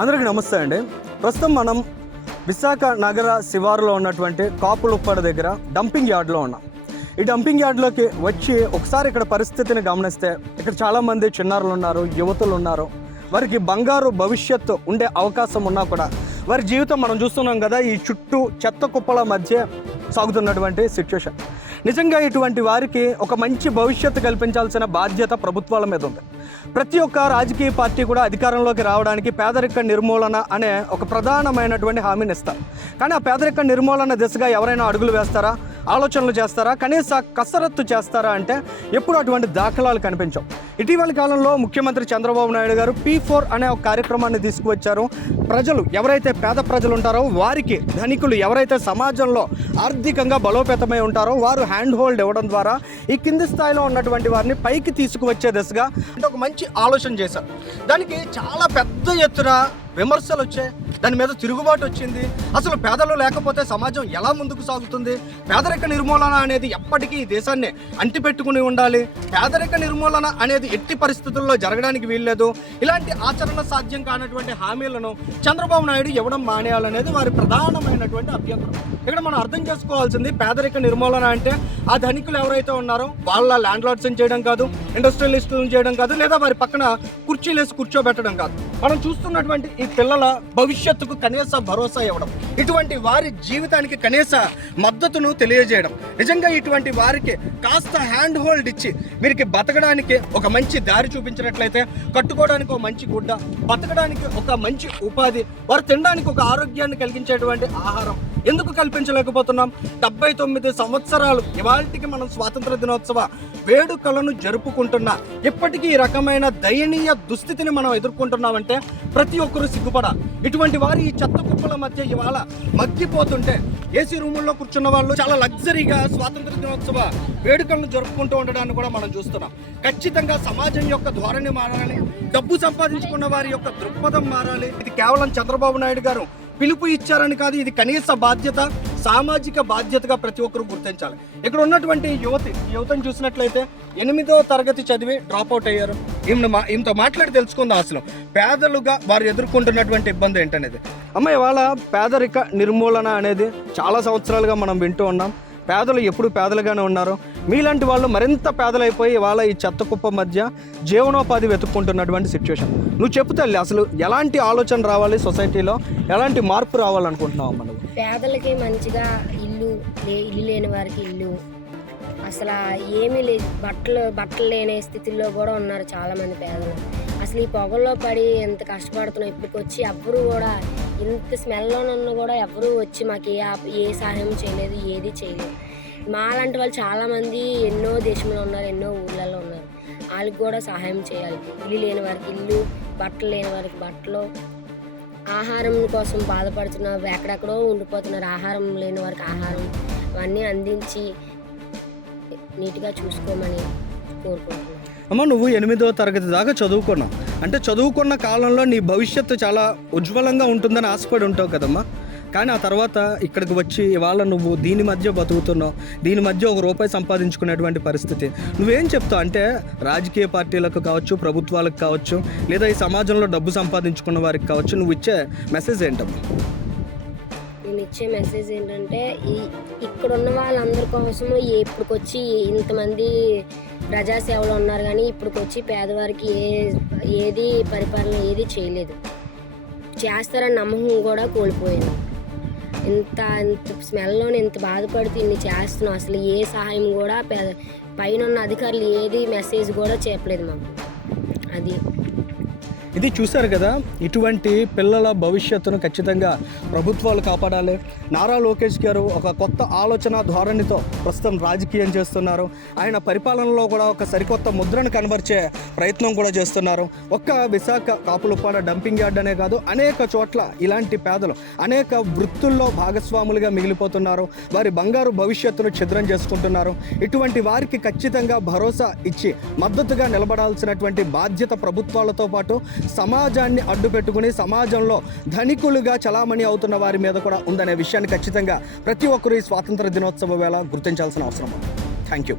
అందరికీ నమస్తే అండి. ప్రస్తుతం మనం విశాఖ నగర శివారులో ఉన్నటువంటి కాపులుప్పడ దగ్గర డంపింగ్ యార్డ్లో ఉన్నాం. ఈ డంపింగ్ యార్డ్లోకి వచ్చి ఒకసారి ఇక్కడ పరిస్థితిని గమనిస్తే ఇక్కడ చాలామంది చిన్నారులు ఉన్నారు యువతులు ఉన్నారు. వారికి బంగారు భవిష్యత్తు ఉండే అవకాశం ఉన్నా కూడా వారి జీవితం మనం చూస్తున్నాం కదా ఈ చుట్టూ చెత్త కుప్పల మధ్య సాగుతున్నటువంటి సిచ్యువేషన్ నిజంగా ఇటువంటి వారికి ఒక మంచి భవిష్యత్తు కల్పించాల్సిన బాధ్యత ప్రభుత్వాల మీద ఉంది. ప్రతి ఒక్క రాజకీయ పార్టీ కూడా అధికారంలోకి రావడానికి పేదరిక నిర్మూలన అనే ఒక ప్రధానమైనటువంటి హామీని ఇస్తారు. కానీ ఆ పేదరిక నిర్మూలన దిశగా ఎవరైనా అడుగులు వేస్తారా? ఆలోచనలు చేస్తారా? కనీస కసరత్తు చేస్తారా? అంటే ఎప్పుడు అటువంటి దాఖలాలు కనిపించవు. ఇటీవల కాలంలో ముఖ్యమంత్రి చంద్రబాబు నాయుడు గారు పీ ఫోర్ అనే ఒక కార్యక్రమాన్ని తీసుకువచ్చారు. ప్రజలు ఎవరైతే పేద ప్రజలు ఉంటారో వారికి ధనికులు ఎవరైతే సమాజంలో ఆర్థికంగా బలోపేతమై ఉంటారో వారు హ్యాండ్ హోల్డ్ ఇవ్వడం ద్వారా ఈ కింది స్థాయిలో ఉన్నటువంటి వారిని పైకి తీసుకువచ్చే దిశగా అంటే ఒక మంచి ఆలోచన చేశారు. దానికి చాలా పెద్ద ఎత్తున విమర్శలు వచ్చాయి. దాని మీద తిరుగుబాటు వచ్చింది. అసలు పేదలు లేకపోతే సమాజం ఎలా ముందుకు సాగుతుంది? పేదరిక నిర్మూలన అనేది ఎప్పటికీ ఈ దేశాన్ని అంటిపెట్టుకుని ఉండాలి. పేదరిక నిర్మూలన అనేది ఎట్టి పరిస్థితుల్లో జరగడానికి వీల్లేదు. ఇలాంటి ఆచరణ సాధ్యం కానటువంటి హామీలను చంద్రబాబు నాయుడు ఇవ్వడం మానేయాలనేది వారి ప్రధానమైనటువంటి అభ్యంతరం. ఇక్కడ మనం అర్థం చేసుకోవాల్సింది పేదరిక నిర్మూలన అంటే ఆ ధనికులు ఎవరైతే ఉన్నారో వాళ్ళ ల్యాండ్ లార్డ్స్ని చేయడం కాదు ఇండస్ట్రియలిస్టులను చేయడం కాదు లేదా వారి పక్కన కుర్చీలేసి కూర్చోబెట్టడం కాదు. మనం చూస్తున్నటువంటి ఈ పిల్లల భవిష్యత్తుకు కనీస భరోసా ఇవ్వడం ఇటువంటి వారి జీవితానికి కనీస మద్దతును తెలియజేయడం నిజంగా ఇటువంటి వారికి కాస్త హ్యాండ్ హోల్డ్ ఇచ్చి వీరికి బతకడానికి ఒక మంచి దారి చూపించినట్లయితే కట్టుకోవడానికి ఒక మంచి గుడ్డ బతకడానికి ఒక మంచి ఉపాధి వారు తినడానికి ఒక ఆరోగ్యాన్ని కలిగించేటువంటి ఆహారం ఎందుకు కల్పించలేకపోతున్నాం? డెబ్బై తొమ్మిది సంవత్సరాలు ఇవాళకి మనం స్వాతంత్ర దినోత్సవ వేడుకలను జరుపుకుంటున్నా ఇప్పటికీ ఈ రకమైన దయనీయ దుస్థితిని మనం ఎదుర్కొంటున్నామంటే ప్రతి ఒక్కరూ సిగ్గుపడాలి ఇటువంటి వారు ఈ చెత్త కుప్పల మధ్య ఇవాళ మగ్గిపోతుంటే ఏసీ రూముల్లో కూర్చున్న వాళ్ళు చాలా లగ్జరీగా స్వాతంత్ర దినోత్సవ వేడుకలను జరుపుకుంటూ ఉండడాన్ని కూడా మనం చూస్తున్నాం. ఖచ్చితంగా సమాజం యొక్క ధోరణి మారాలి. డబ్బు సంపాదించుకున్న వారి యొక్క దృక్పథం మారాలి. ఇది కేవలం చంద్రబాబు నాయుడు గారు పిలుపు ఇచ్చారని కాదు ఇది కనీస బాధ్యత సామాజిక బాధ్యతగా ప్రతి ఒక్కరూ గుర్తించాలి. ఇక్కడ ఉన్నటువంటి యువతి యువతను చూసినట్లయితే ఎనిమిదో తరగతి చదివి డ్రాప్ అవుట్ అయ్యారు. ఈమెను మా ఈమెతో మాట్లాడి తెలుసుకుందాం అసలు. పేదలుగా వారు ఎదుర్కొంటున్నటువంటి ఇబ్బంది ఏంటనేది. అమ్మ ఇవాళ పేదరిక నిర్మూలన అనేది చాలా సంవత్సరాలుగా మనం వింటూ ఉన్నాం. పేదలు ఎప్పుడు పేదలుగానే ఉన్నారు. మీలాంటి వాళ్ళు మరింత పేదలైపోయి వాళ్ళ ఈ చెత్త కుప్ప మధ్య జీవనోపాధి వెతుక్కుంటున్నటువంటి సిచ్యువేషన్ నువ్వు చెప్పు తల్లి అసలు ఎలాంటి ఆలోచన రావాలి సొసైటీలో? ఎలాంటి మార్పు రావాలనుకుంటున్నావు మనం పేదలకి మంచిగా ఇల్లు ఇల్లు లేని వారికి ఇల్లు. అసలు ఏమీ లేదు బట్టలు బట్టలు లేని స్థితిలో కూడా ఉన్నారు చాలామంది పేదలు. అసలు ఈ పొగల్లో పడి ఎంత కష్టపడుతున్నాం ఇప్పటికి వచ్చి కూడా ఇంత స్మెల్లోనున్న కూడా ఎవరూ వచ్చి మాకు ఏ ఏ సహాయం చేయలేదు ఏది చేయలేదు. మాలాంటి వాళ్ళు చాలామంది ఎన్నో దేశంలో ఉన్నారు ఎన్నో ఊళ్ళల్లో ఉన్నారు. వాళ్ళకి కూడా సహాయం చేయాలి. ఇల్లు లేని వారికి ఇల్లు బట్టలు లేని వారికి బట్టలు ఆహారం కోసం బాధపడుతున్నారు ఎక్కడెక్కడో ఉండిపోతున్నారు. ఆహారం లేని వారికి ఆహారం అవన్నీ అందించి నీట్గా చూసుకోమని కోరుకుంటున్నాను అమ్మ నువ్వు ఎనిమిదో తరగతి దాకా చదువుకున్నావు అంటే చదువుకున్న కాలంలో నీ భవిష్యత్తు చాలా ఉజ్వలంగా ఉంటుందని ఆశపడి ఉంటావు కదమ్మా. కానీ ఆ తర్వాత ఇక్కడికి వచ్చి ఇవాళ నువ్వు దీని మధ్య బతుకుతున్నావు. దీని మధ్య ఒక రూపాయి సంపాదించుకునేటువంటి పరిస్థితి. నువ్వేం చెప్తావు? అంటే రాజకీయ పార్టీలకు కావచ్చు ప్రభుత్వాలకు కావచ్చు లేదా ఈ సమాజంలో డబ్బు సంపాదించుకున్న వారికి కావచ్చు నువ్వు ఇచ్చే మెసేజ్ ఏంటమ్మా? వచ్చే మెసేజ్ ఏంటంటే ఈ ఇక్కడ ఉన్న వాళ్ళందరి కోసము ఇప్పటికొచ్చి ఇంతమంది ప్రజాసేవలు ఉన్నారు కానీ ఇప్పటికొచ్చి పేదవారికి ఏ ఏది పరిపాలన ఏది చేయలేదు. చేస్తారని నమ్మకం కూడా కోల్పోయింది. ఇంత ఇంత స్మెల్లో ఇంత బాధపడుతూ ఇన్ని చేస్తున్నాం. అసలు ఏ సహాయం కూడా పైన ఉన్న అధికారులు ఏది మెసేజ్ కూడా చెప్పలేదు మాకు. అది ఇది చూశారు కదా ఇటువంటి పిల్లల భవిష్యత్తును ఖచ్చితంగా ప్రభుత్వాలు కాపాడాలి. నారా లోకేష్ గారు ఒక కొత్త ఆలోచన ధోరణితో ప్రస్తుతం రాజకీయం చేస్తున్నారు. ఆయన పరిపాలనలో కూడా ఒక సరికొత్త ముద్రను కనబరిచే ప్రయత్నం కూడా చేస్తున్నారు. ఒక్క విశాఖ కాపులపాడ డంపింగ్ యార్డ్ అనే కాదు అనేక చోట్ల ఇలాంటి పేదలు అనేక వృత్తుల్లో భాగస్వాములుగా మిగిలిపోతున్నారు. వారి బంగారు భవిష్యత్తును ఛిద్రం చేసుకుంటున్నారు. ఇటువంటి వారికి ఖచ్చితంగా భరోసా ఇచ్చి మద్దతుగా నిలబడాల్సినటువంటి బాధ్యత ప్రభుత్వాలతో పాటు సమాజాన్ని అడ్డుపెట్టుకుని సమాజంలో ధనికులుగా చలామణి అవుతున్న వారి మీద కూడా ఉందనే విషయాన్ని ఖచ్చితంగా ప్రతి ఒక్కరూ ఈ స్వాతంత్ర దినోత్సవ వేళ గుర్తించాల్సిన అవసరం ఉంది. Thank you